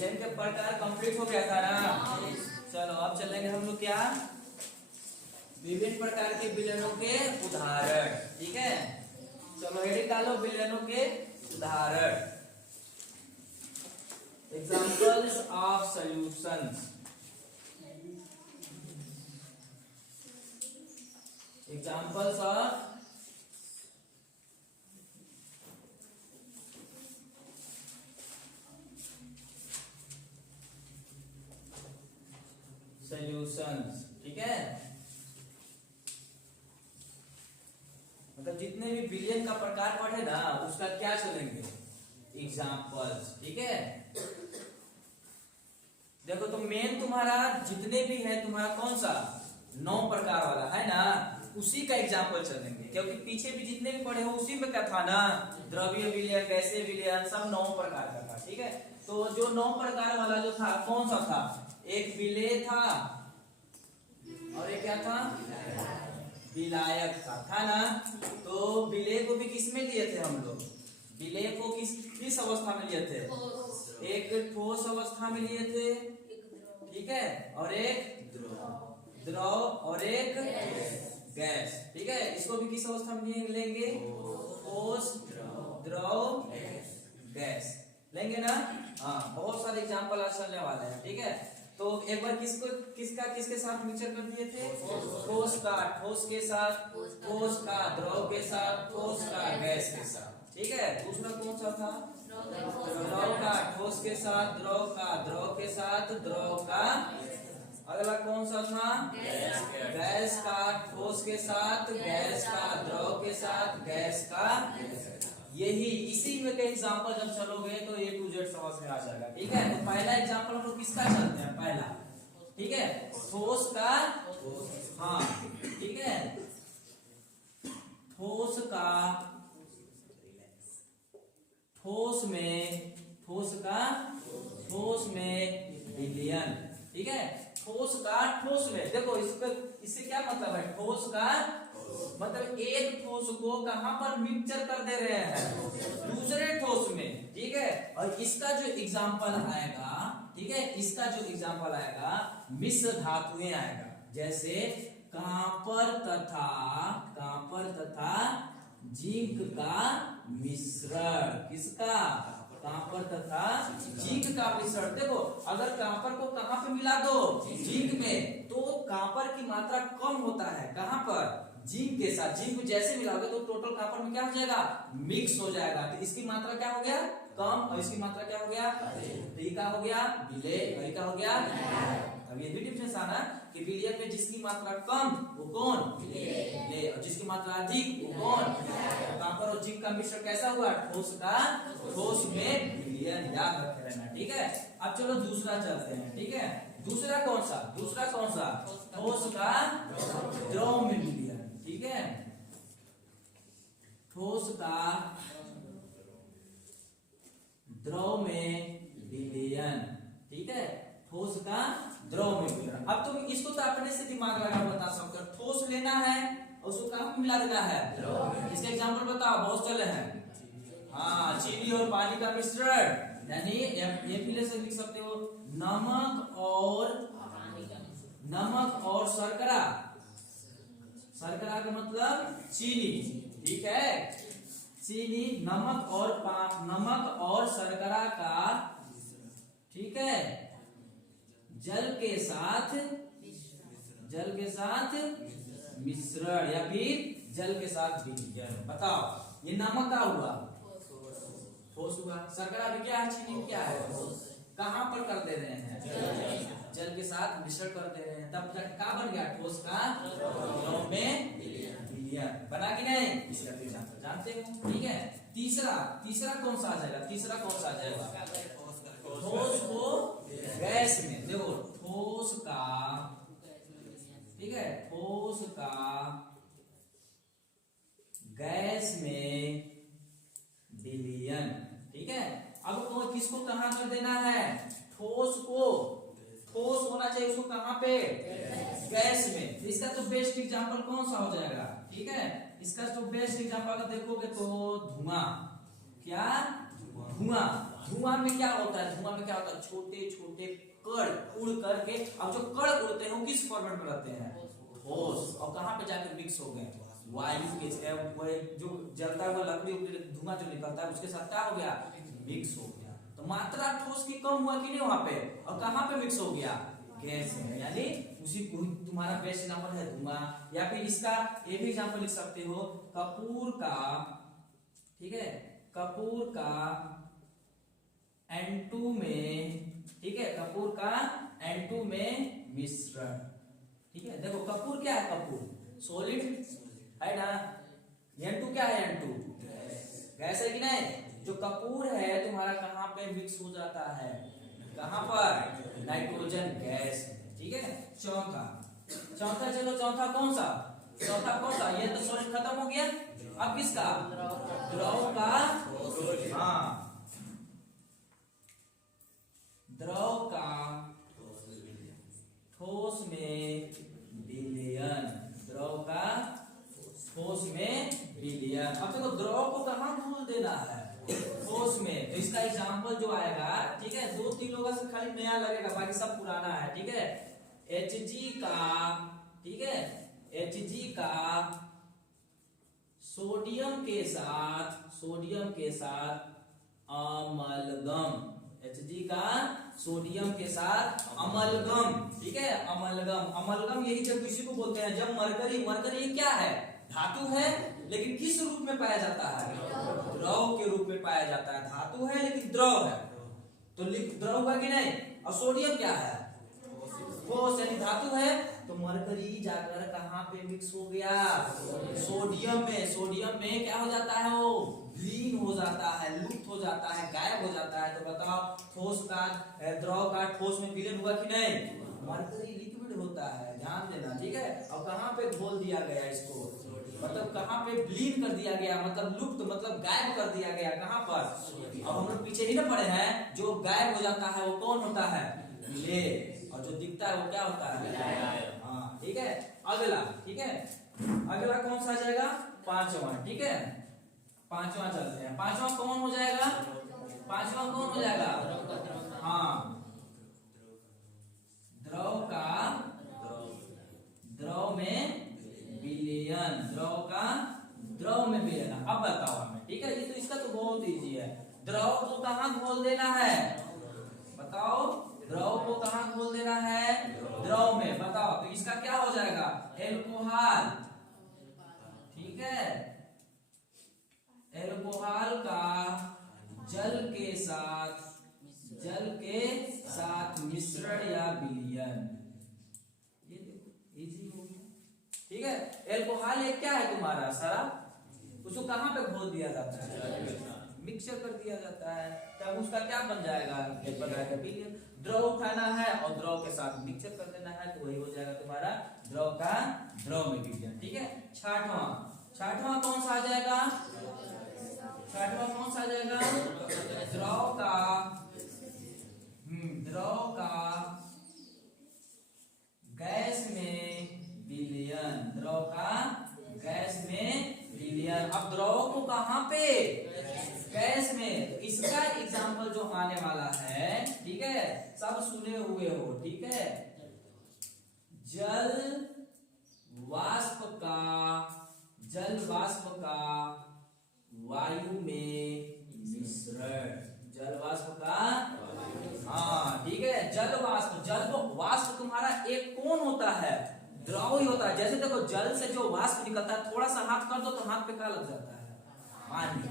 Villain के प्रकार complete हो गया था ना। चलो अब चलेंगे हम लोग क्या, विभिन्न प्रकार के विलेनों के उदाहरण। ठीक है, चलो हेडिंग डालो, विलेनों के उदाहरण, examples of solutions, examples of solutions. ठीक है, मतलब जितने भी विलेन का प्रकार पढ़े ना उसका क्या चलेंगे, एग्जाम्पल्स। ठीक है, देखो तो मेन तुम्हारा जितने भी है तुम्हारा कौन सा 9 प्रकार वाला है ना, उसी का एग्जाम्पल चलेंगे, क्योंकि पीछे भी जितने भी पढ़े हो उसी में क्या था ना, द्रव्य विलयन, गैसीय विलयन, सब 9 प्रकार का था। ठीक है, तो जो 9 प्रकार वाला जो था कौन सा था, एक विलेय था और एक क्या था, विलायक था ना। तो विलेय को भी किस में लिए थे हम लोग, विलेय को किस अवस्था में लिए थे, एक ठोस अवस्था में लिए थे। ठीक है, और एक द्रव और एक गैस। ठीक है, इसको भी किस अवस्था में लेंगे, ठोस, द्रव, गैस लेंगे ना। हाँ, बहुत सारे एग्जाम्पल आज चलने वाले हैं। ठीक है, तो एक बार किसके साथ मिक्सचर कर दिए थे, ठोस का ठोस के साथ, ठोस का द्रव के साथ, ठोस का गैस के साथ। ठीक है, दूसरा कौन सा था, द्रव का ठोस के साथ, द्रव का द्रव के साथ, द्रव का, अगला कौन सा था, गैस का ठोस के साथ, गैस का द्रव के साथ, गैस का। यही इसी में के एग्जांपल जब चलोगे तो A to Z समझ में आ जाएगा। ठीक है, तो पहला एग्जांपल हम लोग किसका चलते हैं, पहला। ठीक है, ठोस का, हाँ ठीक है, ठोस का, ठोस में, ठोस का ठोस में विलयन। ठीक है, ठोस का ठोस में, देखो इससे क्या मतलब है, ठोस का मतलब एक ठोस को कहां पर मिक्सचर कर दे रहे हैं, दूसरे ठोस में। ठीक है, और इसका जो एग्जाम्पल आएगा, ठीक है, इसका जो एग्जाम्पल आएगा मिश्र धातुएं आएगा, जैसे कांपर तथा जिंक का मिश्रण। किसका, कांपर तथा जिंक का मिश्रण। देखो अगर कांपर को कहां पे मिला दो, जिंक में, तो कांपर की मात्रा कम होता है कहां पर, जिंक के साथ। जिंक को जैसे मिलाओगे तो टोटल कांपर में क्या हो जाएगा, मिक्स हो जाएगा। तो इसकी मात्रा क्या हो गया, कम, और इसकी मात्रा क्या हो गया, तो का हो गया विलेय, और का हो गया। अब ये भी डिफरेंस आना कि विलयन में जिसकी मात्रा कम वो कौन, विलेय, और जिसकी मात्रा अधिक वो कौन। कांपर और जिंक का मिश्रण कैसा हुआ, ठोस का ठोस में विलयन, याद रखे रहना। ठीक है, अब चलो दूसरा चलते हैं। ठीक है, दूसरा कौन सा, ठोस का द्रव में विलयन। ठीक है, ठोस का द्रव में विलयन। ठीक है, ठोस का द्रव में विलयन। अब तुम इसको तो अपने से दिमाग लगा बता सकते हो, ठोस लेना है और उसको कहां पे मिला देना है, इसके एग्जांपल बताओ, बहुत चले हैं। हाँ, चीनी और पानी का मिश्रण, यानी ये पीले से लिख सकते हो, नमक और शर्करा। शर्करा का मतलब चीनी। ठीक है, चीनी, नमक और शर्करा का, ठीक है, जल के साथ मिश्रण या फिर जल के साथ विलयन। बताओ ये नमक का हुआ, ठोस हुआ, शर्करा भी क्या है, चीनी क्या है, कहां पर कर दे रहे हैं, जल के साथ मिश्रण कर दे रहे हैं, तब तक क्या बन गया, ठोस का द्रव में विलयन। बना कि नहीं, इसका एग्जांपल जानते हो। ठीक है, तीसरा कौन सा आ जाएगा, ठोस को गैस में। देखो ठोस का, ठीक है, ठोस का गैस में विलयन। ठीक है, अब किसको कहां कर देना है, ठोस होना चाहिए उसको कहां पे, गैस में। इसका तो बेस्ट एग्जांपल कौन सा हो जाएगा। ठीक है, इसका तो बेस्ट एग्जांपल अगर देखोगे तो धुआं, क्या, धुआं। धुआं में क्या होता है, धुआं में क्या होता है, छोटे छोटे कण उड़ करके, अब जो कण उड़ते हैं वो किस फॉर्मेट में रहते हैं, ठोस, और कहाँ पे जाकर मिक्स हो गए, वायु के जो जलता हुआ लकड़ी धुआं जो निकलता है उसके साथ क्या हो गया, मिक्स हो गया। तो मात्रा ठोस की कम हुआ कि नहीं वहां पे, और कहाँ पे मिक्स हो गया, गैस में, यानी उसी तुम्हारा बेस्ट एग्जांपल है धुआं। या फिर इसका ये भी एग्जांपल लिख सकते हो, कपूर का, ठीक है, कपूर का N2 में, ठीक है, कपूर का N2 में मिश्रण, ठीक है। देखो कपूर क्या है, कपूर सॉलिड है ना, N2 क्या है, N2 गैस है कि नहीं। जो कपूर है तुम्हारा कहाँ पे मिक्स हो जाता है, कहाँ पर, नाइट्रोजन गैस, ठीक है। चौथा चलो चौथा कौन सा, ये तो सॉलिड खत्म हो गया, अब किसका, द्रव का, हाँ द्रव का ठोस में विलयन, द्रव का ठोस में विलयन। अब देखो द्रव को कहाँ घोल देना है, ठोस में, तो इसका एग्जांपल जो आएगा, ठीक है, 2-3 लोगों से खाली नया लगेगा, बाकी सब पुराना है, ठीक है। Hg का, ठीक है, Hg का सोडियम के साथ अमलगम, Hg का सोडियम के साथ अमलगम, ठीक है, अमलगम यही जब किसी को बोलते हैं, जब मरकरी क्या है, धातु है, लेकिन किस रूप में पाया जाता है, द्रव के रूप में पाया जाता है, धातु है लेकिन द्रव है, तो द्रव हुआ कि नहीं। और सोडियम क्या है, ठोस यानी धातु है, तो मरकरी जाकर कहाँ पे मिक्स हो गया, सोडियम में क्या हो जाता है, वो विलीन हो जाता है, लुप्त हो जाता है, गायब हो जाता है। तो बताओ ठोस का, द्रव का ठोस में विलीन हुआ कि नहीं, मरकरी लिक्विड होता है, ध्यान देना, ठीक है। और कहाँ पे घोल दिया गया इसको, मतलब कहाँ पे विलीन कर दिया गया, मतलब लुप्त, मतलब गायब कर दिया गया, कहाँ पर, अब हम लोग पीछे ही ना पढ़े हैं, जो गायब हो जाता है वो कौन होता है, ले, और जो दिखता है वो क्या होता है, हाँ, ठीक है। अगला, ठीक है, अगला कौन सा आ जाएगा, पांचवा, ठीक है, पांचवा चलते हैं, पांचवा कौन हो जाएगा, हाँ द्रव में विलयन, द्रव में विलयन। अब बताओ हमें, ठीक है, ये तो इसका तो बहुत इजी है, द्रव को कहाँ घोल देना है, बताओ, द्रव को कहाँ घोल देना है, द्रव में, बताओ, तो इसका क्या हो जाएगा, एल्कोहल, ठीक है, एल्कोहल का जल के साथ मिश्रण या विलयन, ये देखो इजी हो गया, ठीक है। एल्कोहल एक क्या है तुम्हारा, शराब, उसको कहाँ पे घोल दिया जाता है, मिक्सचर कर दिया जाता है, तब उसका क्या बन जाएगा, विलयन। द्रव उठाना है और द्रव के साथ मिक्सचर कर देना है, तो वही हो जाएगा तुम्हारा द्रव में विलयन, ठीक है। छठवां कौन सा आ जाएगा, द्रव का गैस में विलयन, अब द्रव को कहाँ पे, गैस में। इसका एग्जाम्पल जो आने वाला है, ठीक है, सब सुने हुए हो, ठीक है, जल वाष्प का वायु में मिश्रण, जल वाष्प का, हाँ ठीक है, जल वाष्प तुम्हारा एक कौन होता है, द्रव ही होता है। जैसे देखो जल से जो वाष्प निकलता है, थोड़ा सा हाथ कर दो तो हाथ पे क्या लग जाता है, पानी,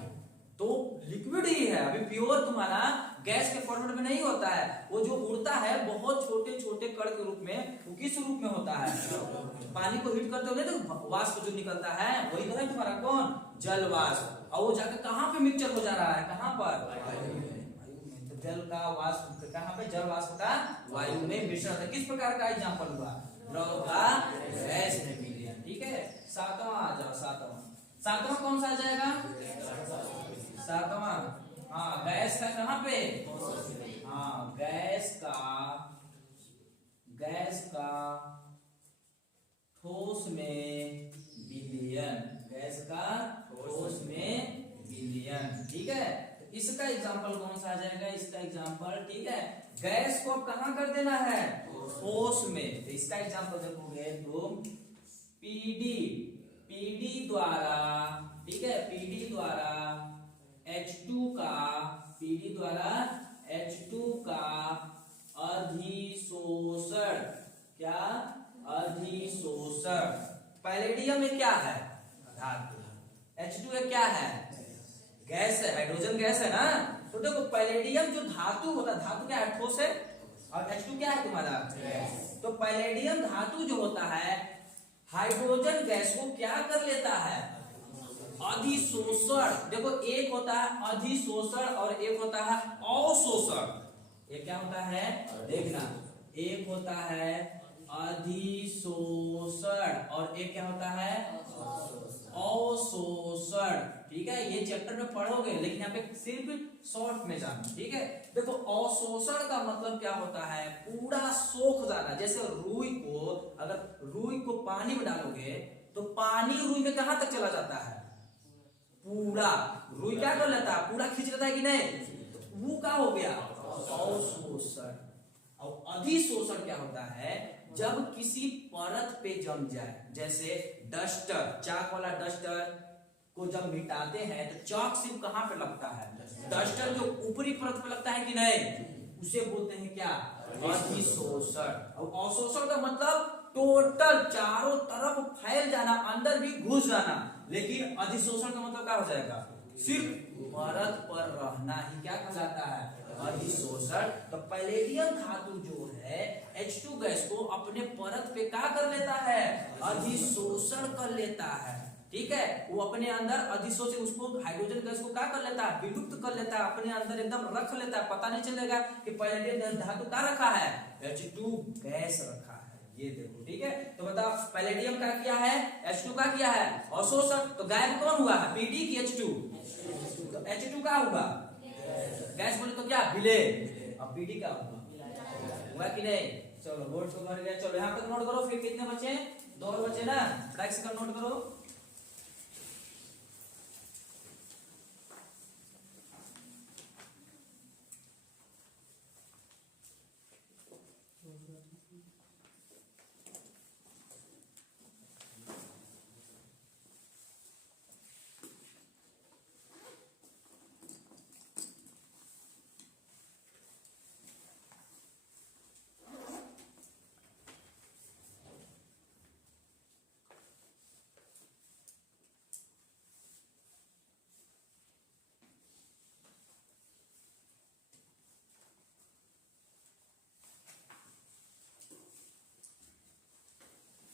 तो लिक्विड ही है, अभी प्योर तुम्हारा गैस के फॉर्मेट में नहीं होता है। वो जो उड़ता है बहुत छोटे छोटे कण के रूप में, वो किस रूप में होता है, पानी को हीट करते हुए तो वाष्प जो निकलता है वही तो है तुम्हारा कौन, जल वाष्प। और वो जाकर कहाँ पे मिक्सचर हो जा रहा है, कहाँ पर, वायु में। तो जल का वाष्प कहाँ पे, जल वाष्प का वायु में मिश्रण, किस प्रकार का एग्जाम्पल हुआ, द्रव का गैस में विलयन, ठीक है। सातवां आ जाओ, सातवां कौन सा आ जाएगा, सातवां, हाँ गैस का कहाँ पे, हाँ गैस का ठोस में विलयन, गैस का ठोस में विलयन, ठीक है। तो इसका एग्जांपल कौन सा आ जाएगा, गया इसका एग्जांपल, ठीक है। गैस को अब कहाँ कर देना है, ठोस में। तो इसका एग्जांपल देखोगे तो पीडी, पीडी द्वारा, ठीक है, पीडी द्वारा H2 का, पीडी द्वारा H2 का अधिशोषण, क्या, अधिशोषण। पैलेडियम में क्या है, धातु। H2 एक क्या है, गैस है, हाइड्रोजन गैस है ना। तो देखो पैलेडियम जो धातु होता है, धातु क्या है, ठोस है, और H2 क्या है तुम्हारा, तो पैलेडियम धातु जो होता है हाइड्रोजन गैस को क्या कर लेता है, अधिशोषण। देखो एक होता है अधिशोषण और एक होता है अवशोषण। ये क्या होता है, देखना, एक होता है अधिशोषण और एक क्या होता है, अवशोषण। ठीक है, ये चैप्टर में पढ़ोगे, लेकिन यहाँ पे सिर्फ शॉर्ट में जाना, ठीक है। देखो अवशोषण का मतलब क्या होता है, पूरा सोख जाना। जैसे रुई को, अगर रुई को पानी में डालोगे तो पानी रुई में कहां तक चला जाता है, पूरा। रुई क्या कर लेता है, पूरा खींच लेता है कि नहीं, तो वो क्या हो गया, अवशोषण। और अधिशोषण क्या होता है, जब किसी परत पे जम जाए, जैसे डस्टर, चाक वाला डस्टर को जब मिटाते हैं तो चाक सिर्फ कहां पे लगता है, डस्टर जो ऊपरी परत पे लगता है कि नहीं, उसे बोलते हैं क्या, अधिशोषण। और अवशोषण का मतलब टोटल चारों तरफ फैल जाना, अंदर भी घुस जाना। लेकिन अधिशोषण का मतलब क्या हो जाएगा, सिर्फ परत पर रहना ही क्या कहलाता है, अधिशोषण। तो पैलेडियम धातु जो है H2 गैस को अपने परत पे क्या कर लेता है, अधिशोषण कर लेता है। ठीक है, वो अपने अंदर अधिशोषण, उसको हाइड्रोजन गैस को क्या कर लेता है, विलुप्त कर लेता है, अपने अंदर एकदम रख लेता है। पता नहीं चलेगा कि पैलेडियम धातु क्या रखा है, H2 गैस रखा है। ये देखो, ठीक है। तो बताओ पैलेडियम का क्या है, H2 का क्या है, अवशोषण। तो गायब कौन हुआ है, Pd की H2। तो H2 का होगा गैस, बोले तो क्या, विलेय। अब Pd का हुआ कि नहीं। चलो बोर्ड को भर गया। चलो यहाँ तक नोट करो, फिर कितने बचे, 2 और बचे ना, ट्रैक्स का नोट करो।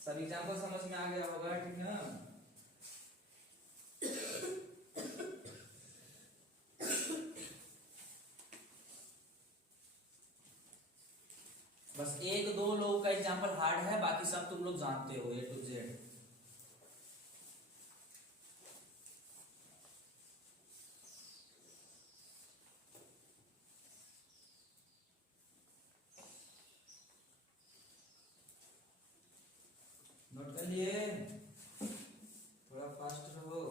सब एग्जाम्पल समझ में आ गया होगा, ठीक ना। बस 1-2 लोगों का एग्जाम्पल हार्ड है, बाकी सब तुम लोग जानते हो A to Z। नोट कर लिए, थोड़ा फास्ट रहो।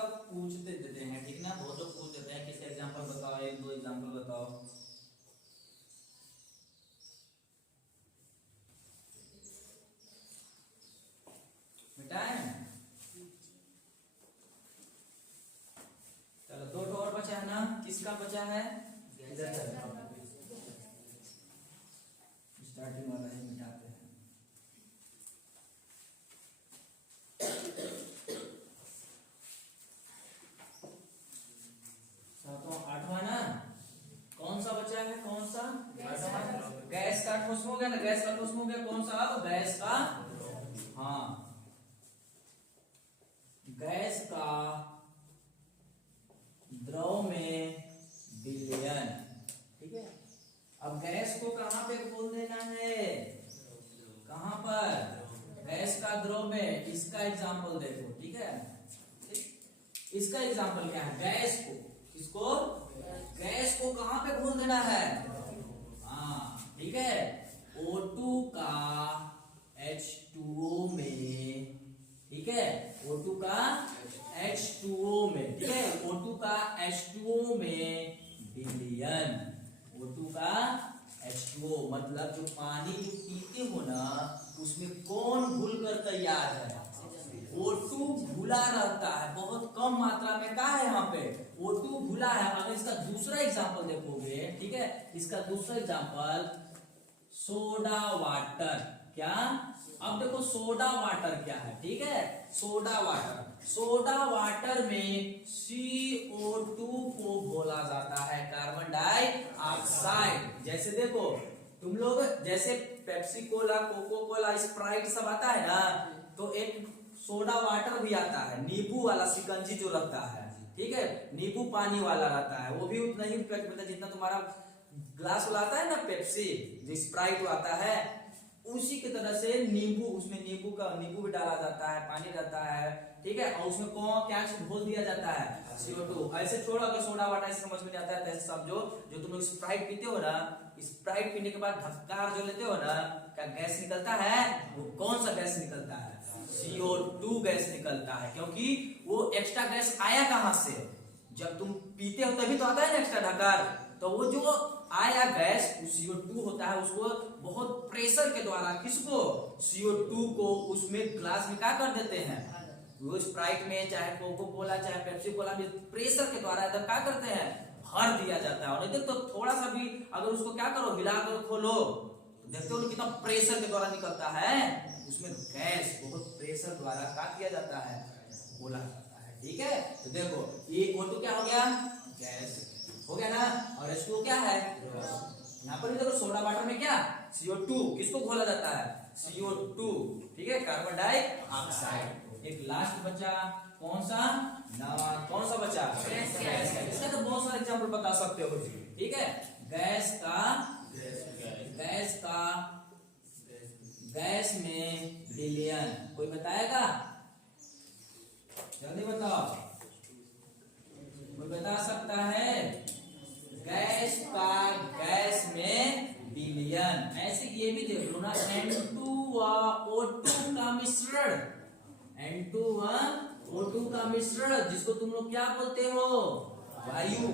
सब पूछते देते हैं, ठीक ना, बहुत लोग पूछ देते हैं किसी एग्जांपल बताओ, एक दो एग्जांपल बताओ। मिटाए, चलो दो तो और बचा है ना, किसका बचा है, स्टार्टिंग वाला ही मिटाते हैं। आठवां ना, कौन सा बचा है, कौन सा, गैस का ठोस हो गया ना, गैस का ठोस हो गया, कौन सा, गैस का, हाँ गैस का द्रव में विलयन, ठीक है। अब गैस को कहां पे खोल देना है, कहां पर, गैस का द्रव में, इसका एग्जांपल देखो, ठीक है। इसका एग्जांपल क्या है, गैस को, इसको गैस को कहां पे खोल देना है, हाँ ठीक है, O2 का H2O में, ठीक है, O2 का H2O में, ठीक है, O2 का H2O में विलयन, O2 का H2O मतलब जो पानी जो पीते हो ना, उसमें कौन घुलकर तैयार है, O2 घुला रहता है, बहुत कम मात्रा में क्या है यहाँ पे, O2 घुला है। अगर इसका दूसरा एग्जांपल देखोगे, ठीक है, इसका दूसरा एग्जांपल सोडा वाटर, क्या, अब देखो सोडा वाटर क्या है, ठीक है, सोडा वाटर, सोडा वाटर में CO2 को बोला जाता है कार्बन डाइऑक्साइड। जैसे देखो तुम लोग, जैसे Pepsi Cola, Coca Cola, Sprite सब आता है ना, तो एक सोडा वाटर भी आता है, नींबू वाला शिकंजी जो रहता है, ठीक है, नींबू पानी वाला रहता है, वो भी उतना ही मतलब जितना तुम्हारा ग्लास वाला आता है ना पेप्सी, जो स्प्राइट आता है, उसी की तरह से नींबू, उसमें नींबू भी डाला जाता है, पानी रहता है, ठीक है, और उसमें कौन क्या घोल दिया जाता है, CO2। ऐसे छोड़ो, अगर सोडा वाटर समझ में नहीं आता है तो ऐसे समझो, जो तुम लोग स्प्राइट पीते हो ना, स्प्राइट पीने के बाद धक्कार जो लेते हो ना, क्या गैस निकलता है, वो कौन सा गैस निकलता है, CO2 गैस निकलता है, क्योंकि वो एक्स्ट्रा गैस आया कहां से, जब तुम पीते हो तभी तो आता है ना एक्स्ट्रा ढक्कर, तो वो जो आया गैस वो CO2 होता है, उसको बहुत प्रेशर के द्वारा, किसको, CO2 को उसमें ग्लास में क्या कर देते हैं, वो स्प्राइट में चाहे कोको कोला चाहे पेप्सी कोला में प्रेशर के द्वारा एकदम क्या करते हैं, भर दिया जाता है। और नहीं तो थोड़ा सा भी अगर उसको क्या करो, हिला कर खोलो, देखते हो कितना प्रेशर के द्वारा निकलता है, उसमें गैस बहुत प्रेशर द्वारा क्या किया जाता है, बोला जाता है, ठीक है। तो देखो ये O2 क्या हो गया, गैस हो गया ना, और H2O क्या है, यहाँ पर भी देखो सोडा वाटर में क्या, CO2, किसको घोला जाता है, CO2, ठीक है, कार्बन डाइऑक्साइड। एक लास्ट बचा, कौन सा, कौन सा बचा, गैस। इसका तो बहुत सारे एग्जांपल बता सकते हो जी, ठीक है, गैस में विलयन, कोई बताएगा, जल्दी बताओ, कोई बता सकता है, गैस में विलयन। ऐसे ये भी देख लो ना, N2 व O2 का मिश्रण, N2 व O2 का मिश्रण, जिसको तुम लोग क्या बोलते हो, वायु,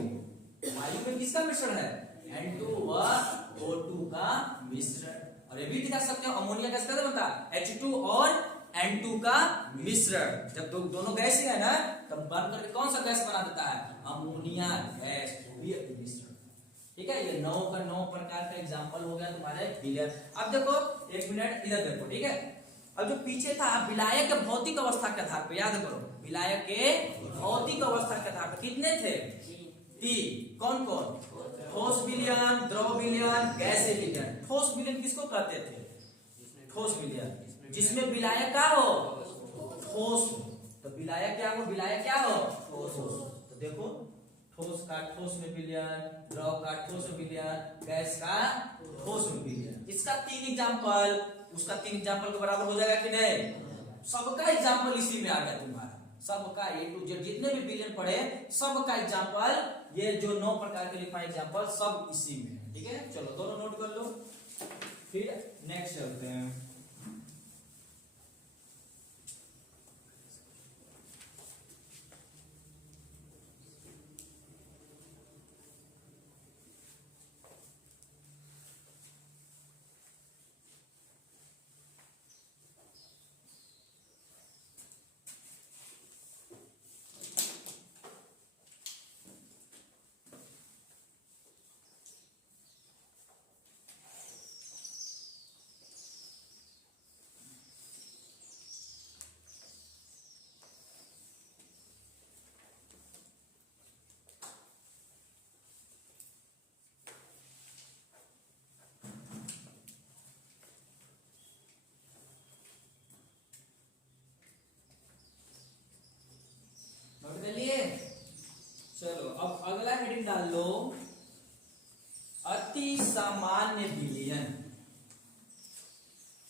वायु में किसका मिश्रण है, N2 व O2 का मिश्रण। और ये भी दिखा सकते हो, अमोनिया गैस का बता, H2 और N2 का मिश्रण, जब दोनों गैस ही है ना, तब बन करके कौन सा गैस बना देता है, अमोनिया गैस, वो भी एक मिश्रण, ठीक है। ये 9 प्रकार का एग्जांपल हो गया तुम्हारे विलयन। अब देखो एक मिनट इधर देखो, ठीक है, अब जो पीछे था विलायक के भौतिक अवस्था के आधार पे, याद करो, विलायक के भौतिक अवस्था के आधार पे कितने थे, 3, कौन कौन, ठोस विलयन, द्रव विलयन, गैसीय विलयन। ठोस विलयन किसको कहते थे, ठोस विलयन जिसमें विलायक क्या हो, ठोस हो, तो विलायक क्या हो, विलायक क्या हो, ठोस हो। तो देखो ठोस का ठोस में विलयन, द्रव का ठोस में विलयन, गैस का ठोस में विलयन। इसका 3 एग्जांपल, उसका 3 एग्जांपल के बराबर हो जाएगा कि नहीं, सबका एग्जांपल इसी में आ गया तुम्हारा, सबका A to Z जितने भी विलयन पढ़े सबका एग्जांपल, ये जो 9 प्रकार के लिखा एग्जांपल सब इसी में है, ठीक है। चलो दोनों नोट कर लो, फिर नेक्स्ट चलते हैं। हेडिंग डाल लो, अति सामान्य विलयन।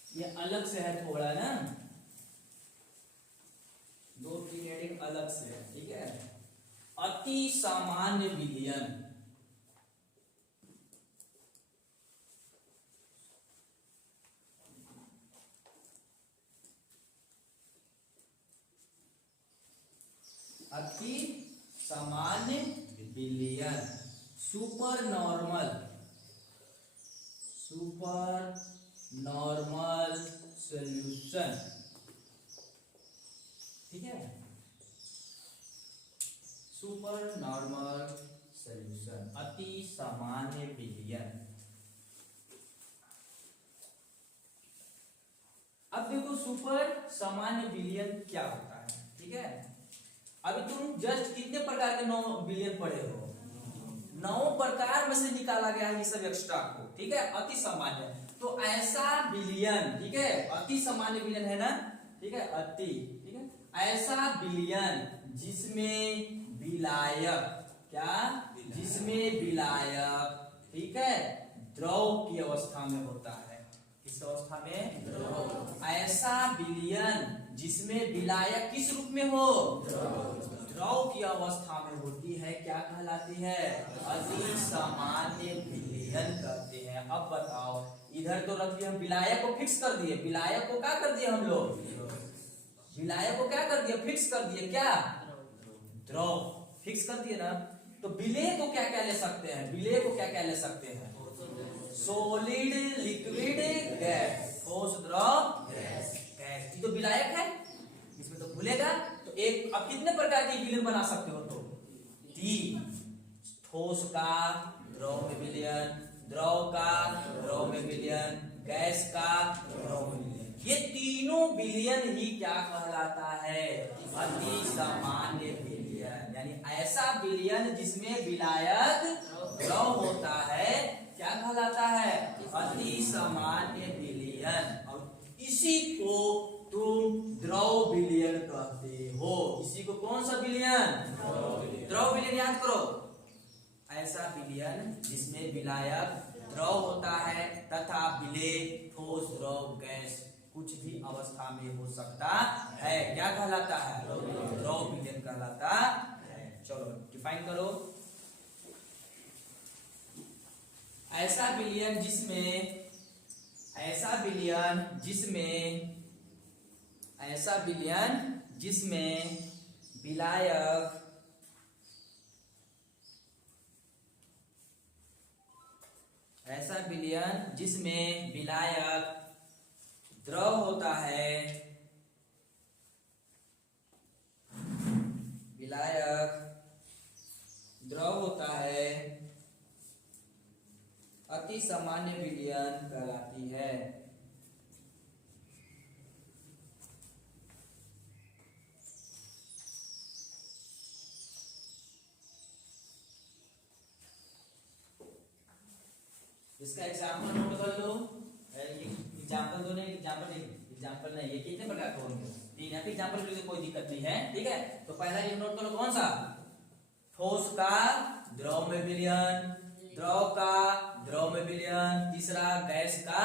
ये अलग से है थोड़ा ना, 2-3 हेडिंग अलग से है, ठीक है। अति सामान्य विलयन, अति सामान्य विलयन, super normal, super normal solution, ठीक है। सुपर नॉर्मल सॉल्यूशन, अति सामान्य विलयन। अब देखो सुपर सामान्य विलयन क्या होता है, ठीक है। अभी तुम जस्ट कितने प्रकार के 9 विलयन पढ़े हो, 9 प्रकार में से निकाला गया है ये सब एक्स्ट्रा को, ठीक है। अति सामान्य, तो ऐसा विलयन, ठीक है, अति सामान्य विलयन है ना, ठीक है, अति, ठीक है। ऐसा विलयन जिसमें विलायक, क्या, जिसमें विलायक, ठीक है, द्रव की अवस्था में होता है। किस अवस्था में? द्रव। ऐसा विलयन जिसमें विलायक किस रूप में हो? द्रव की अवस्था में होती है, क्या कहलाती है? अति सामान्य विलयन कहते हैं। अब बताओ, इधर तो रख दिया हम विलायक को फिक्स कर दिए, विलायक को क्या कर दिया हम लोग? विलायक को क्या कर दिया? फिक्स कर दिए, क्या? द्रव फिक्स कर दिए ना। तो विलेय को क्या क्या ले सकते हैं? विलेय को क्या क्या ले सकते हैं? सॉलिड, लिक्विड, गैस, ठोस, द्रव, गैस। ये तो विलायक है, इसमें तो भूलेगा। तो एक, अब कितने प्रकार के विलयन बना सकते हो? तो 3, ठोस का द्रव में विलयन, द्रव का द्रव में विलयन, गैस का द्रव में विलयन। ये तीनों विलयन ही क्या कहलाता है? अति सामान्य विलयन। यानी ऐसा विलयन जिसमें विलायक द्रव होता है, क्या कहलाता है? अति सामान्य विलयन। और इसी को तुम द्रव विलयन कहते हो। इसी को कौन सा विलयन? द्रव विलयन। याद करो, ऐसा विलयन जिसमें विलायक द्रव होता है तथा विलेय ठोस, द्रव, गैस कुछ भी अवस्था में हो सकता है, क्या कहलाता है? द्रव विलयन कहलाता है। चलो डिफाइन करो। ऐसा विलयन जिसमें, ऐसा विलयन जिसमें, ऐसा विलयन जिसमें विलायक ऐसा विलयन जिसमें विलायक द्रव होता है, विलायक द्रव होता है, अति सामान्य विलयन कहलाती है। इसका एग्जाम्पल नोट कर लो। एग्जाम्पल तो नहीं, एग्जाम्पल नहीं, ये कितने प्रकार के होंगे? 3। यहाँ पे एग्जाम्पल के लिए कोई दिक्कत नहीं है, ठीक है। तो पहला ये नोट करो, कौन सा? ठोस का द्रव में विलयन, द्रव का द्रव में विलयन, तीसरा गैस का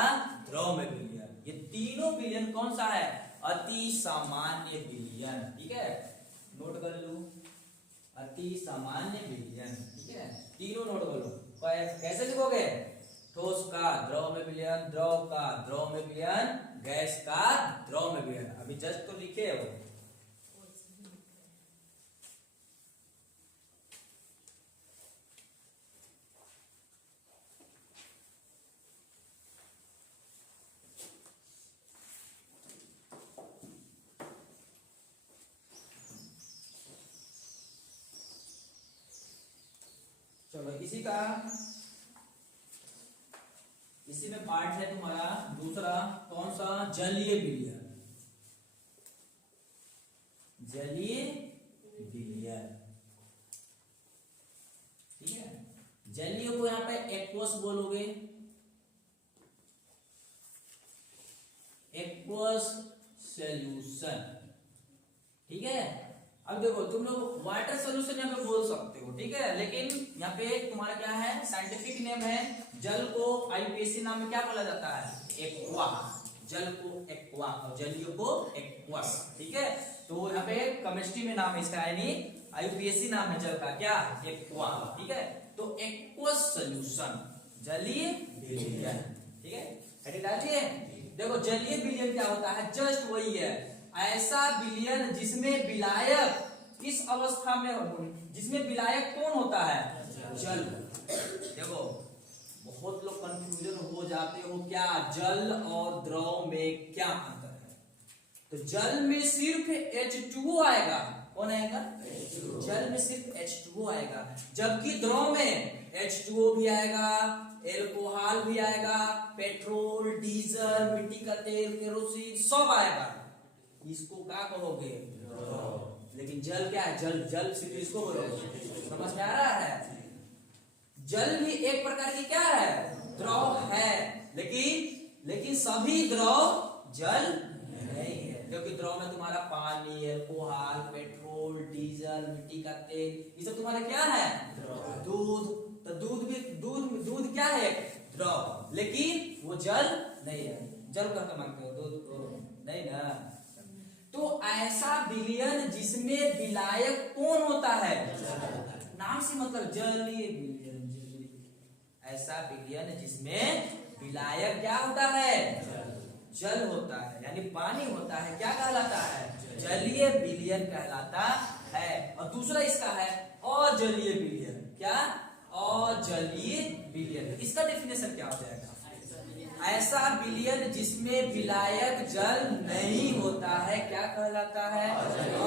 द्रव में विलयन। ये तीनों विलयन कौन सा है? अति सामान्य विलयन, ठीक है। नोट कर लो, अति सामान्य विलयन, ठीक है। तीनों नोट कर लो। कैसे लिखोगे? ठोस का द्रव में विलयन, द्रव का द्रव में विलयन, गैस का द्रव में विलयन। अभी जस्ट तो लिखे हो। चलो इसी में पार्ट है तुम्हारा दूसरा, कौन सा? जलीय विलयन, जलीय विलयन, ठीक है। जलीय को यहां पे एक्वस बोलोगे, एक्वस सॉल्यूशन, ठीक है। अब देखो तुम लोग वाटर सोल्यूशन यहाँ पे बोल सकते हो, ठीक है, लेकिन यहाँ पे तुम्हारा क्या है, साइंटिफिक नेम है, जल को आईयूपीएसी नाम में क्या बोला जाता है, एक्वा। जल को एक्वा और जलीय को एक्वस, ठीक है। तो यहाँ पे केमिस्ट्री में नाम है इसका, यानी आईयूपीएसी नाम है जल का, क्या, एक्वा, ठीक है। तो एक्वस सोल्यूशन, जलीय विलयन, ठीक है, हेडी डालिए। देखो जलीय विलयन क्या होता है, जस्ट वही है, ऐसा विलयन जिसमें विलायक इस अवस्था में, जिसमें विलायक कौन होता है, जल। देखो बहुत लोग कंफ्यूजन हो जाते हो, क्या जल और द्रव में क्या अंतर है। तो जल में सिर्फ H2O आएगा, कौन आएगा, जल में सिर्फ H2O आएगा, जबकि द्रव में H2O भी आएगा, एल्कोहल भी आएगा, पेट्रोल, डीजल, मिट्टी का तेल, केरोसिन सब आएगा। इसको क्या कहोगे, लेकिन जल क्या है, जल, जल सिर्फ इसको बोलोगे। समझ में आ रहा है, जल भी एक प्रकार की क्या है, द्रव है, लेकिन सभी द्रव जल नहीं है, क्योंकि द्रव में तुम्हारा पानी, एल्कोहल, पेट्रोल, डीजल, मिट्टी का तेल, ये सब तुम्हारा क्या है, दूध। तो दूध भी, दूध क्या है, द्रव, लेकिन वो जल नहीं है। जल कहते मानते हो, दूध को नहीं ना। तो ऐसा विलयन जिसमें विलायक कौन होता है, नाम से मतलब जलीय विलयन, ऐसा विलयन जिसमें विलायक क्या होता है, जल होता है, यानी पानी होता है, क्या कहलाता है, जलीय विलयन कहलाता है। और दूसरा इसका है अजलीय विलयन, क्या, अजलीय विलयन। इसका डेफिनेशन क्या हो जाएगा, ऐसा विलयन जिसमें विलायक जल नहीं होता है, क्या कहलाता है,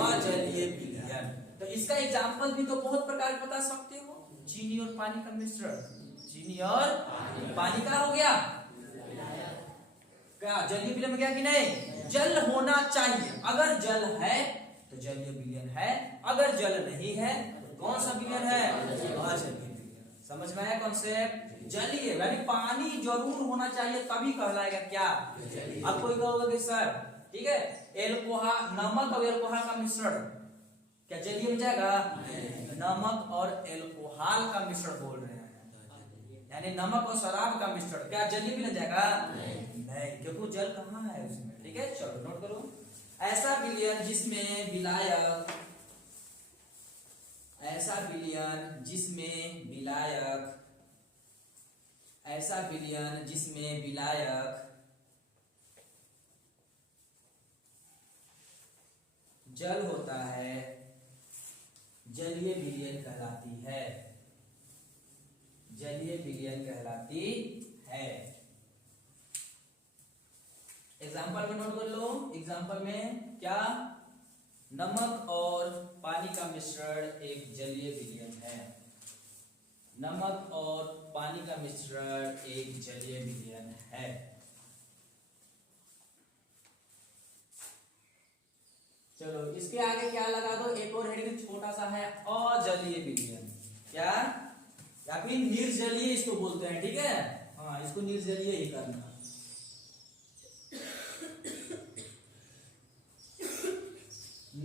अजलीय विलयन। तो इसका एग्जांपल भी तो बहुत प्रकार बता सकते हो, चीनी और पानी का मिश्रण, चीनी और पानी का हो गया, क्या जलीय विलयन में गया कि नहीं, जल होना चाहिए, अगर जल है तो जलीय विलयन है, अगर जल नहीं है तो कौन सा विलयन है, अजलीय विलयन। समझ में आया कॉन्सेप्ट, जलीय यानी पानी जरूर होना चाहिए तभी कहलाएगा क्या, अब कोई कहोगे कि सर ठीक है, एल्कोहल, नमक और एल्कोहल का मिश्रण क्या जलीय में जाएगा, नमक और एल्कोहल का मिश्रण बोल रहे हैं, यानी नमक और शराब का मिश्रण क्या जलीय में जाएगा, नहीं, क्योंकि जल कहाँ है उसमें, ठीक है। चलो नोट करो, ऐसा विलयन जिसमें विलायक, ऐसा विलयन जिसमें विलायक, ऐसा विलयन जिसमें विलायक जल होता है, जलीय विलयन कहलाती है, जलीय विलयन कहलाती है। एग्जाम्पल में नोट कर लो, एग्जाम्पल में क्या, नमक और पानी का मिश्रण एक जलीय विलयन है, नमक और पानी का मिश्रण एक जलीय विलयन है। चलो इसके आगे क्या लगा दो, एक और हेडिंग छोटा सा है, अजलीय विलयन, क्या, या फिर निर्जलीय इसको बोलते हैं, ठीक है, हाँ इसको निर्जलीय ही करना।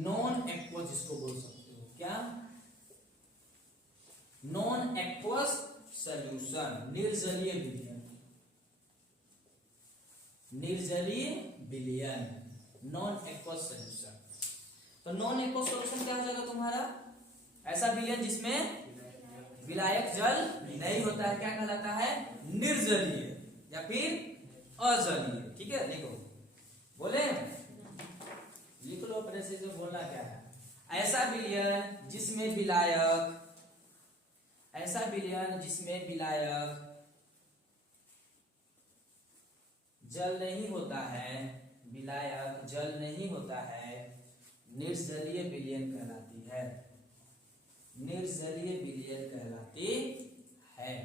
नॉन एक्वस जिसको बोल सकते हो, क्या, नॉन एक्वस सॉल्यूशन, निर्जलीय विलयन, निर्जलीय विलयन, नॉन एक्वस सॉल्यूशन। तो नॉन एक्वस सॉल्यूशन क्या हो जाएगा तुम्हारा, ऐसा विलयन जिसमें विलायक जल नहीं होता है, क्या कहलाता है, निर्जलीय या फिर अजलीय, ठीक है। देखो बोले, लिख लो अपने से, बोलना क्या है, ऐसा विलयन जिसमें विलायक, ऐसा विलयन जिसमें विलायक जल नहीं होता है, विलायक जल नहीं होता है, निर्जलीय विलयन कहलाती है, निर्जलीय विलयन कहलाती है।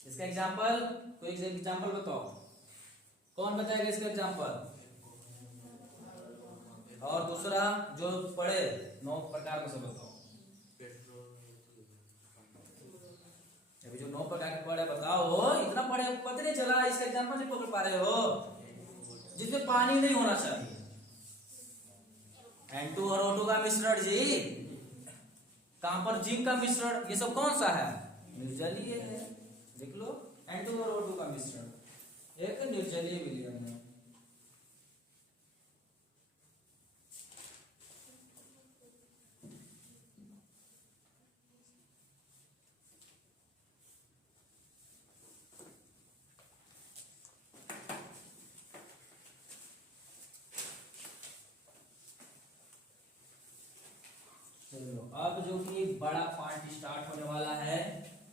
इसका एग्जांपल, कोई एग्जांपल बताओ, कौन बताएगा इसका एग्जांपल, और दूसरा जो पढ़े 9 प्रकार में से बताओ, अभी जो 9 प्रकार के पढ़े बताओ, इतना पढ़े पता नहीं चला, इसका एग्जांपल नहीं पकड़ पा रहे हो, जिसमें पानी नहीं होना चाहिए, N2 और O2 का मिश्रण जी, कहां पर जिंक का मिश्रण, ये सब कौन सा है, निर्जलीय है। देख लो N2 और O2 का मिश्रण एक निर्जलीय विलयन है। चलो अब जो कि बड़ा पार्ट स्टार्ट होने वाला है,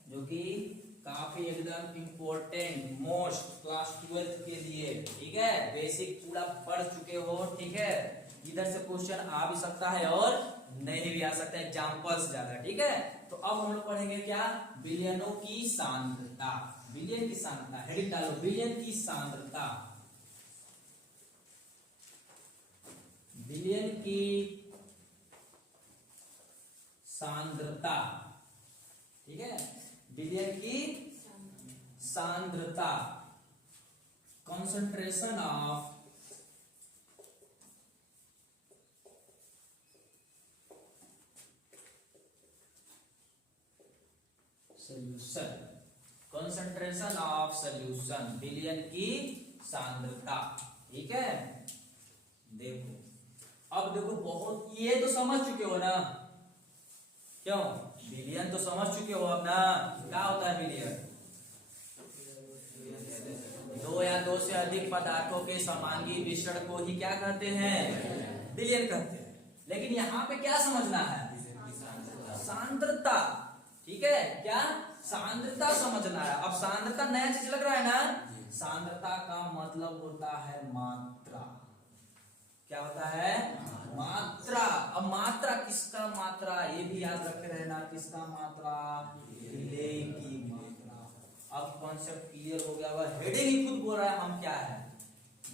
जो कि काफी एकदम इम्पोर्टेंट मोस्ट क्लास 12 के लिए, ठीक है, बेसिक पूरा पढ़ चुके हो, ठीक है। इधर से क्वेश्चन आ भी सकता है और नहीं भी आ सकता है, एग्जांपल्स ज्यादा, ठीक है। तो अब हम लोग पढ़ेंगे क्या, विलयनों की सांद्रता। विलयन की सांद्रता, हेडिंग डालो, विलयन की सांद्रता। विलयन की सांद्रता, ठीक है, विलयन की सांद्रता, concentration of solution, concentration of solution, विलयन की सांद्रता, ठीक है। देखो अब देखो, बहुत ये तो समझ चुके हो ना, क्यों, विलयन तो समझ चुके हो अब ना, क्या होता है विलयन, दो या दो से अधिक पदार्थों के समांगी मिश्रण को ही क्या कहते हैं, विलयन कहते हैं। लेकिन यहाँ पे क्या समझना है, सांद्रता, ठीक है, क्या सांद्रता समझना है। अब सांद्रता नया चीज लग रहा है ना, सांद्रता का मतलब होता है मात्रा, क्या होता है, मात्रा। अब मात्रा किसका मात्रा, ये भी याद रखे रहना, किसका मात्रा, विलय की मात्रा। अब कॉन्सेप्ट क्लियर हो गया, वह हेडिंग ही खुद बोल रहा है हम क्या है,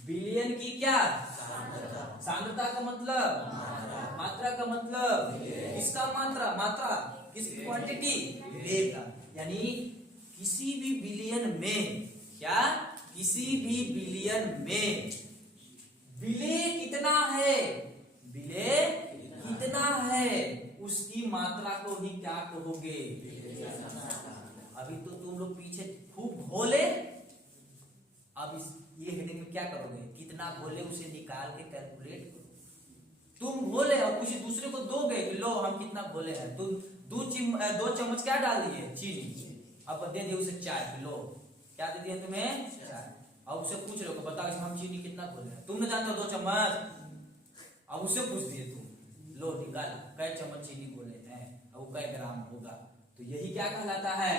विलयन की क्या सांद्रता। सांद्रता का मतलब मात्रा का मतलब किसका मात्रा, मात्रा किसकी, क्वांटिटी, विलय का। यानी किसी भी विलयन में, क्या, किसी भी विलयन में विलय कितना है, विलय कितना है, उसकी मात्रा को ही क्या कहोगे। अभी तो तुम लोग पीछे खूब घोले, अब ये हेडिंग में क्या करोगे, कितना घोले उसे निकाल के कैलकुलेट करो। तुम घोले और किसी दूसरे को दोगे कि लो हम कितना घोले हैं, तुम दो चम्मच क्या डाल दिए, चीनी, अब दे दिए उसे चाय, लो क्या दे दिए तुम्हें, चाय। अब उससे पूछ लो, बताओ हम चीनी कितना घोले हैं, तुम न जानते हो 2 चम्मच, अब उससे पूछ दिए तुम, लो निकाल कै चम्मच चीनी घोले हैं, अब कै ग्राम होगा, तो यही क्या कहलाता है,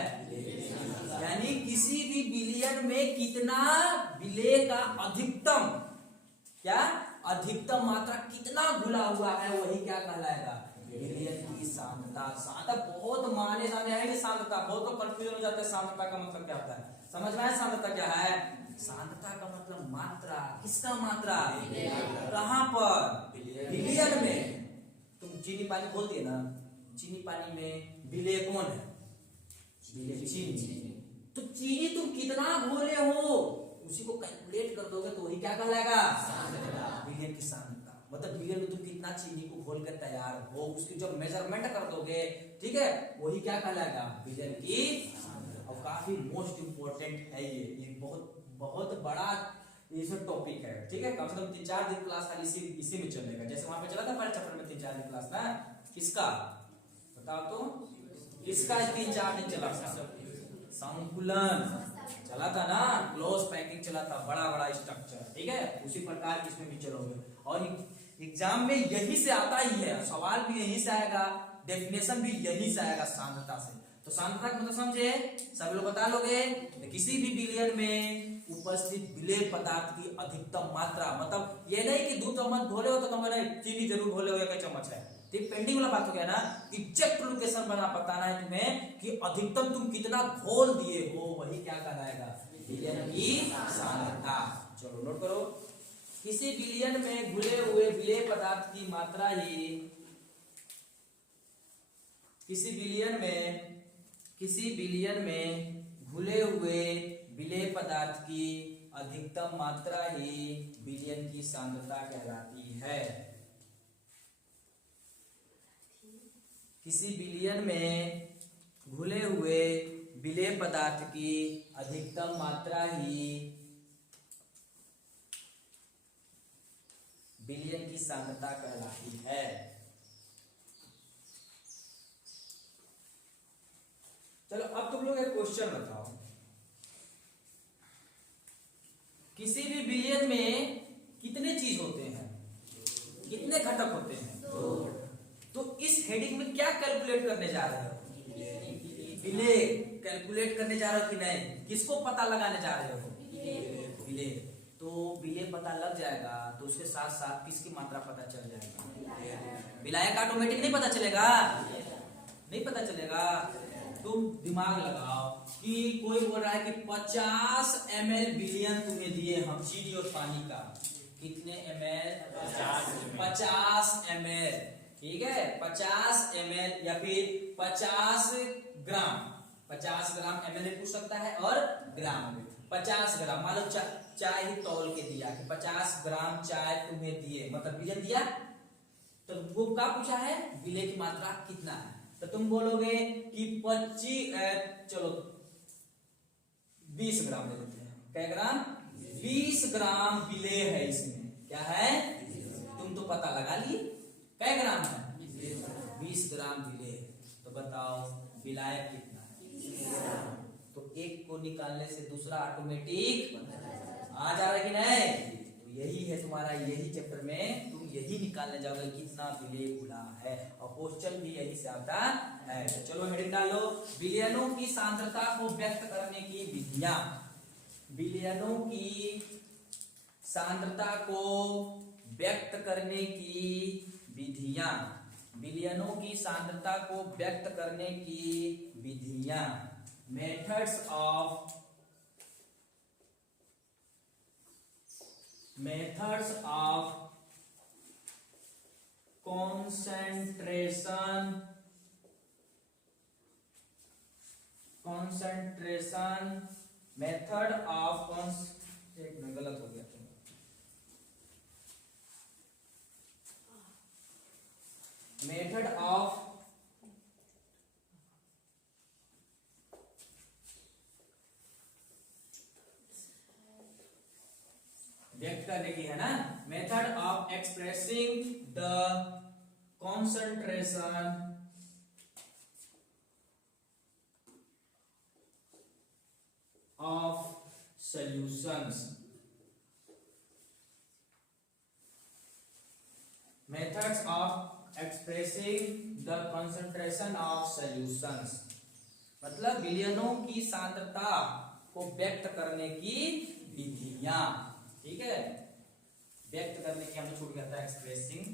यानी किसी भी विलयन में कितना विलय का अधिकतम, क्या, अधिकतम मात्रा कितना घुला हुआ है, वही क्या कहलाएगा, विलयन की सांद्रता। सांद्रता बहुत माने जाने है, सांद्रता बहुत तो कंफ्यूजन हो जाता है, सांद्रता का मतलब क्या होता है, समझ में आया सांद्रता क्या है, सांद्रता का मतलब मात्रा, किसका मात्रा, कहां पर, विलयन में। तुम चीनी पानी बोल दिए ना, चीनी पानी में विलय कौन है, चीनी, तो चीनी तुम कितना घोले हो उसी को कैलकुलेट कर दोगे तो वही क्या कहलाएगा, विलयन की सांद्रता। मतलब विलयन में तुम कितना चीनी को घोल कर तैयार हो, उसकी जब मेजरमेंट कर दोगे, ठीक है, वही क्या कहलाएगा, विलयन की। और काफी मोस्ट इंपोर्टेंट है ये बहुत बहुत बड़ा इसमें टॉपिक है, ठीक है। कम से कम 3-4 दिन क्लास खाली इसी में चलेगा, जैसे वहां पे चला था पहले चैप्टर में 3-4 दिन क्लास ना, किसका बताओ तो, इसका 3-4 दिन चला था, संकुलन चला था ना, क्लोज पैकिंग चला था, बड़ा बड़ा स्ट्रक्चर, ठीक है, उसी प्रकार इसमें भी चलोगे। और एग्जाम में यही से आता ही है, सवाल भी यही से आएगा, डेफिनेशन भी यही से आएगा, सांद्रता से। तो सांद्रता का मतलब समझे, सब लोग बता लोगे, किसी भी विलयन में उपस्थित विलय पदार्थ की अधिकतम मात्रा, मतलब ये नहीं कि 2 चम्मच घोले हो तो तुम नहीं चीनी जरूर घोले हो, एक चम्मच है, तो पेंडिंग वाला बात हो गया ना, एग्जैक्ट लोकेशन बना बताना है तुम्हें कि अधिकतम तुम कितना घोल दिए हो, वही क्या कहलाएगा, विलयन की सांद्रता। चलो नोट करो, किसी विलयन में घुले हुए विलय पदार्थ की मात्रा ही, किसी विलयन में घुले हुए विलय पदार्थ की अधिकतम मात्रा ही विलयन की सांद्रता कहलाती है। किसी विलयन में घुले हुए विलेय पदार्थ की अधिकतम मात्रा ही विलयन की सांद्रता कहलाती है। चलो अब तुम लोग एक क्वेश्चन बताओ, किसी भी विलयन में कितने चीज होते हैं, कितने घटक होते हैं? तो इस हेडिंग में क्या कैलकुलेट करने जा रहे हो? विलेय कैलकुलेट करने जा रहे हो कि नहीं? किसको पता लगाने जा रहे हो? विलेय। तो विलेय पता लग जाएगा तो उसके साथ साथ किसकी मात्रा पता चल जाएगा? विलायक का ऑटोमेटिक नहीं पता चलेगा, नहीं पता चलेगा। तुम दिमाग लगाओ कि कोई बोल रहा है कि 50 ml विलयन तुम्हें दिए हम चीनी और पानी का, कितने ml? 50 ml, ठीक है, 50 ml या फिर 50 ग्राम, 50 ग्राम ml में पूछ सकता है और ग्राम में 50 ग्राम। मान लो चाय ही तौल के दिया कि 50 ग्राम चाय तुम्हें दिए, मतलब विलयन दिया, तो वो क्या पूछा है? विलेय की मात्रा कितना है? तो तुम बोलोगे कि 20 ग्राम ले लेते हैं। क्या ग्राम? 20 ग्राम विलेय है इसमें। क्या है? तुम तो पता लगा लिए क्या ग्राम है? 20 ग्राम विलेय। तो बताओ विलायक कितना है? तो एक को निकालने से दूसरा ऑटोमेटिक आ जा रहा है कि नहीं? तो यही है तुम्हारा, यही चैप्टर में तुम यही निकालने जाओगे कितना विलेय घुला है, और क्वेश्चन भी यही से आता है। तो चलो हेडिंग डालो, विलयनों की सांद्रता को व्यक्त करने की विधियां। विलयनों की सांद्रता को व्यक्त करने की विधियां, विलयनों की सांद्रता को व्यक्त करने की विधियां। Methods of concentration method of एक में गलत हो गया, मेथड ऑफ व्यक्त करने की है ना, method of expressing the concentration of solutions. Methods of expressing the concentration of solutions, मतलब विलयनों की सांद्रता को व्यक्त करने की विधियां। ठीक है, व्यक्त करने की हमें छूट गया था एक्सप्रेसिंग।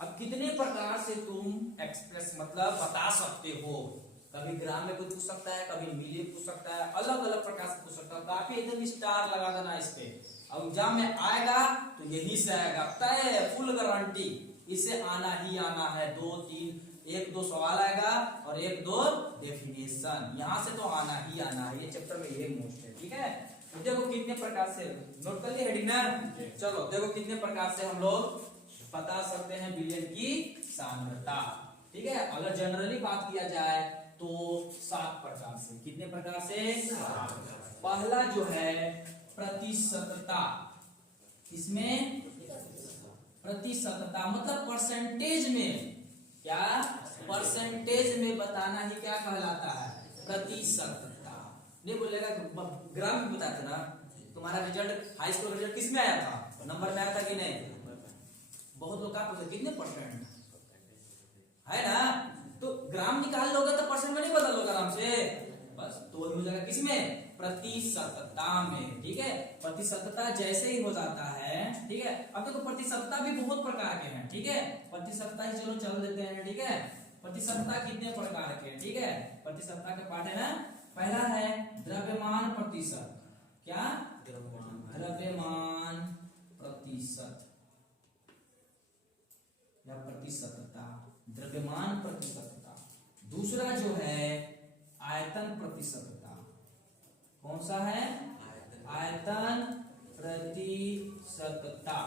अब कितने प्रकार से तुम एक्सप्रेस मतलब बता सकते हो? कभी ग्राम में कोई पूछ सकता है, कभी मिली पूछ सकता है, अलग अलग प्रकार से पूछ सकता है। काफी एकदम स्टार लगा देना इस पे, अब एग्जाम में आएगा तो यही से आएगा, तय, फुल गारंटी, इसे आना ही आना है। 2-3 1-2 सवाल आएगा और 1-2 डेफिनेशन, यहां से तो आना ही आना है। ये चैप्टर में ये मोस्ट है। ठीक है, तो देखो कितने प्रकार से, नोट कर लिए हेडिंग ना? चलो देखो कितने प्रकार से हम लोग बता सकते हैं विलयन की सांद्रता। ठीक है, अगर जनरली बात किया जाए तो 7 प्रकार से। कितने प्रकार से? पहला जो है प्रतिशतता, इसमें प्रतिशतता मतलब परसेंटेज में, क्या परसेंटेज में बताना ही क्या कहलाता है? प्रतिशतता। नहीं बोलेगा, ग्राम में बताते ना, तुम्हारा रिजल्ट हाई स्कूल रिजल्ट किस में आया था? नंबर में आया था कि नहीं? बहुत लोग क्या पूछते कितने परसेंट है ना, तो ग्राम निकाल लोगे तो परसेंट में नहीं बदल लोगे आराम से, बस तो हो जाएगा किसमें? प्रतिशतता में। ठीक है, प्रतिशतता जैसे ही हो जाता है। ठीक है, अब देखो प्रतिशतता भी बहुत प्रकार के हैं। ठीक है, प्रतिशतता ही चलो चल देते हैं। ठीक है, प्रतिशतता कितने प्रकार के हैं? ठीक है, प्रतिशतता के पार्ट है ना, पहला है द्रव्यमान प्रतिशत। क्या? द्रव्यमान प्रतिशत या प्रतिशतता, द्रव्यमान प्रतिशतता। दूसरा जो है आयतन प्रतिशतता। कौन सा है? आयतन प्रतिशतता,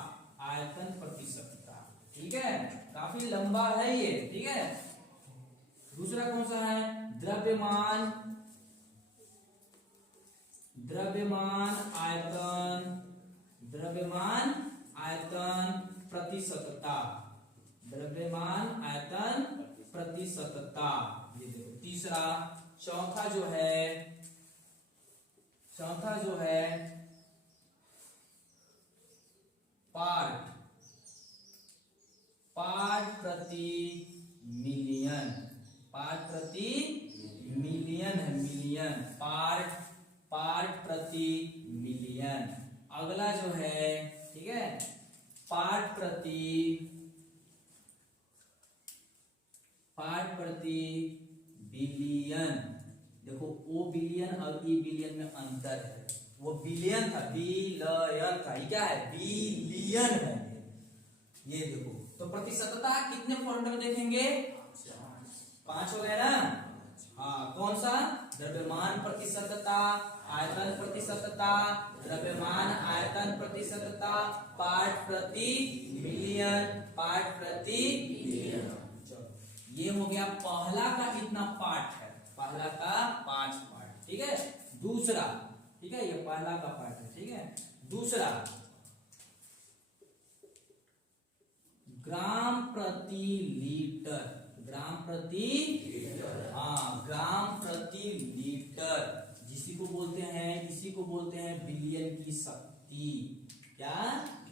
आयतन प्रतिशतता। ठीक है, काफी लंबा है ये। ठीक है, दूसरा कौन सा है? द्रव्यमान, द्रव्यमान आयतन, द्रव्यमान आयतन प्रतिशतता, द्रव्यमान आयतन प्रतिशतता। ये देखो तीसरा। चौथा जो है पार्ट, पार्ट प्रति मिलियन, पार्ट प्रति मिलियन है, मिलियन, पार्ट प्रति मिलियन। अगला जो है, ठीक है, पार्ट प्रति बिलियन। देखो ओ बिलियन और ई बिलियन में अंतर है। वो बिलियन था, बिलियन था, ये क्या है? बिलियन है। ये देखो, तो प्रतिशतता कितने फॉर्मूले में देखेंगे? 5 हो गए ना। हाँ, कौन सा? द्रव्यमान प्रतिशतता, आयतन प्रतिशतता, द्रव्यमान आयतन प्रतिशतता, पार्ट प्रति मिलियन, पार्ट प्रति बिलियन। ये हो गया पहला का इतना पार्ट है, पहला का 5 पार्ट, ठीक है। दूसरा, ठीक है, ये पहला का पार्ट है, ठीक है। दूसरा, ग्राम प्रति लीटर, ग्राम प्रति लीटर, हाँ, ग्राम प्रति लीटर, जिसी को बोलते हैं बिलियन की शक्ति। क्या?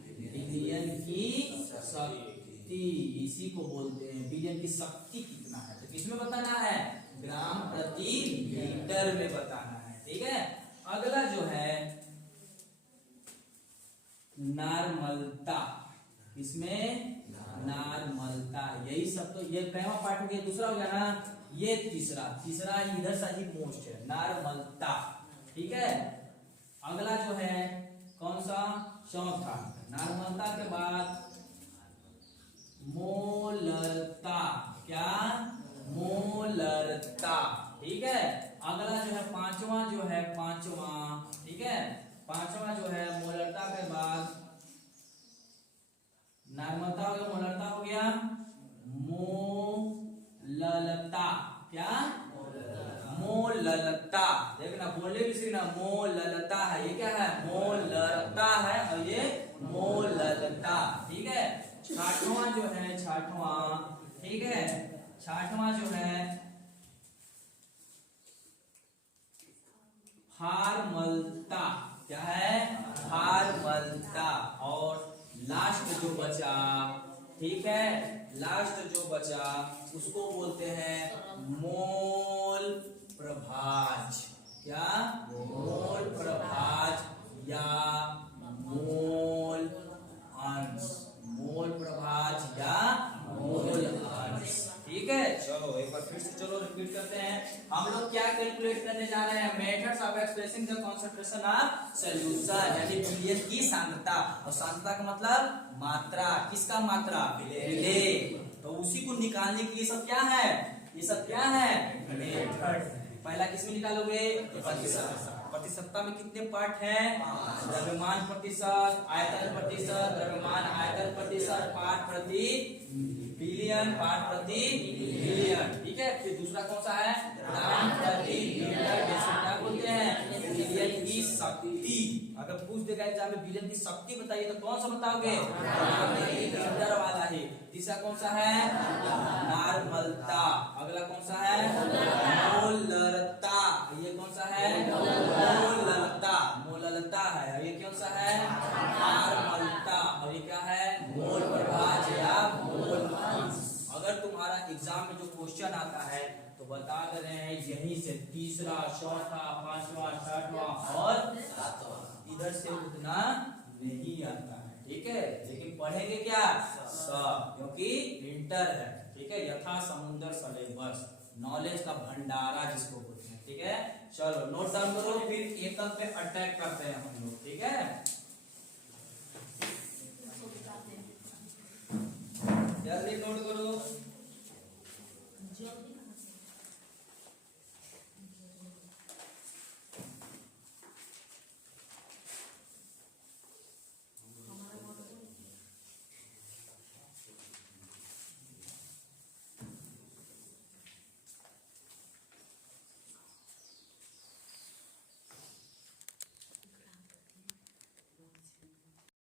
बिलियन की शक्ति, इसी को बोलते हैं बिलियन की शक्ति कितना है। तो किसमें बताना है? ग्राम प्रति लीटर में बताना है, ठीक है। अगला जो है नॉर्मलता, इसमें नॉर्मलता, यही सब। तो ये पहला पार्ट हो गया, दूसरा हो गया ना, ये तीसरा इधर से ही मोस्ट है, नॉर्मलता, ठीक है। अगला जो है कौन सा? चौथा। नॉर्मलता के बाद मोलरता, क्या? मोलरता, ठीक है। अगला जो है पांचवा, ठीक है, पांचवा जो है मोलरता के बाद नॉर्मलता हो गया, मोलरता हो गया, मोललता, क्या? मोललता, देखना बोलने भी सीखना, मोललता है, ये क्या है? मोलरता है, और ये मोललता, ठीक है। छठवां जो है, ठीक है, छठवां जो है फार्मलता, क्या है? फार्मलता। और लास्ट जो बचा, ठीक है, लास्ट जो बचा उसको बोलते हैं मोल प्रभाज, क्या? मोल प्रभाज या मोल अंश, मोल प्रभाज या मोल अंश, ठीक है। चलो एक बार फिर से चलो रिपीट करते हैं। हम लोग क्या कैलकुलेट करने जा रहे हैं? Methods of expressing the concentration of solution, यानी बिलियन की सांद्रता। और सांद्रता का मतलब मात्रा, किसका मात्रा? बिलियन। तो उसी को निकालने के लिए सब क्या है? ये सब क्या है? मेथड। पहला किसमें निकालोगे? प्रतिशतता में कितने पार्ट हैं? द्रव्यमान प्रतिशत, आयतन प्रतिशत, द्रव्यमान आयतन प्रतिशत, पार्ट प्रति बिलियन, पार्ट प्रति बिलियन, ठीक है। फिर दूसरा कौन सा है? ग्राम प्रति लीटर, जैसे क्या बोलते हैं? बिलियन की शक्ति। अगर पूछ देगा एग्जाम में बिलियन की शक्ति बताइए तो कौन सा बताओगे? लीटर वाला ही। तीसरा कौन सा है? नॉर्मलता। अगला कौन सा है? मोलरता। ये कौन सा है? मोलरता, मोलरता है। ये कौन सा है? नॉर्मलता। और ये क्या है? मोल प्रभाज या मोल अंश। अगर तुम्हारा एग्जाम में जो क्वेश्चन आता है तो बता दे रहे हैं यहीं से तीसरा, चौथा, पांचवा, छठवां और सातवां, इधर से उतना नहीं आता है, ठीक है। लेकिन पढ़ेंगे क्या? सब, क्योंकि इंटर है, ठीक है। यथा समुद्र सिलेबस, नॉलेज का भंडारा जिसको बोलते हैं, ठीक है। चलो नोट डाउन करो, फिर एकल पे अटैक करते हैं हम लोग, ठीक है।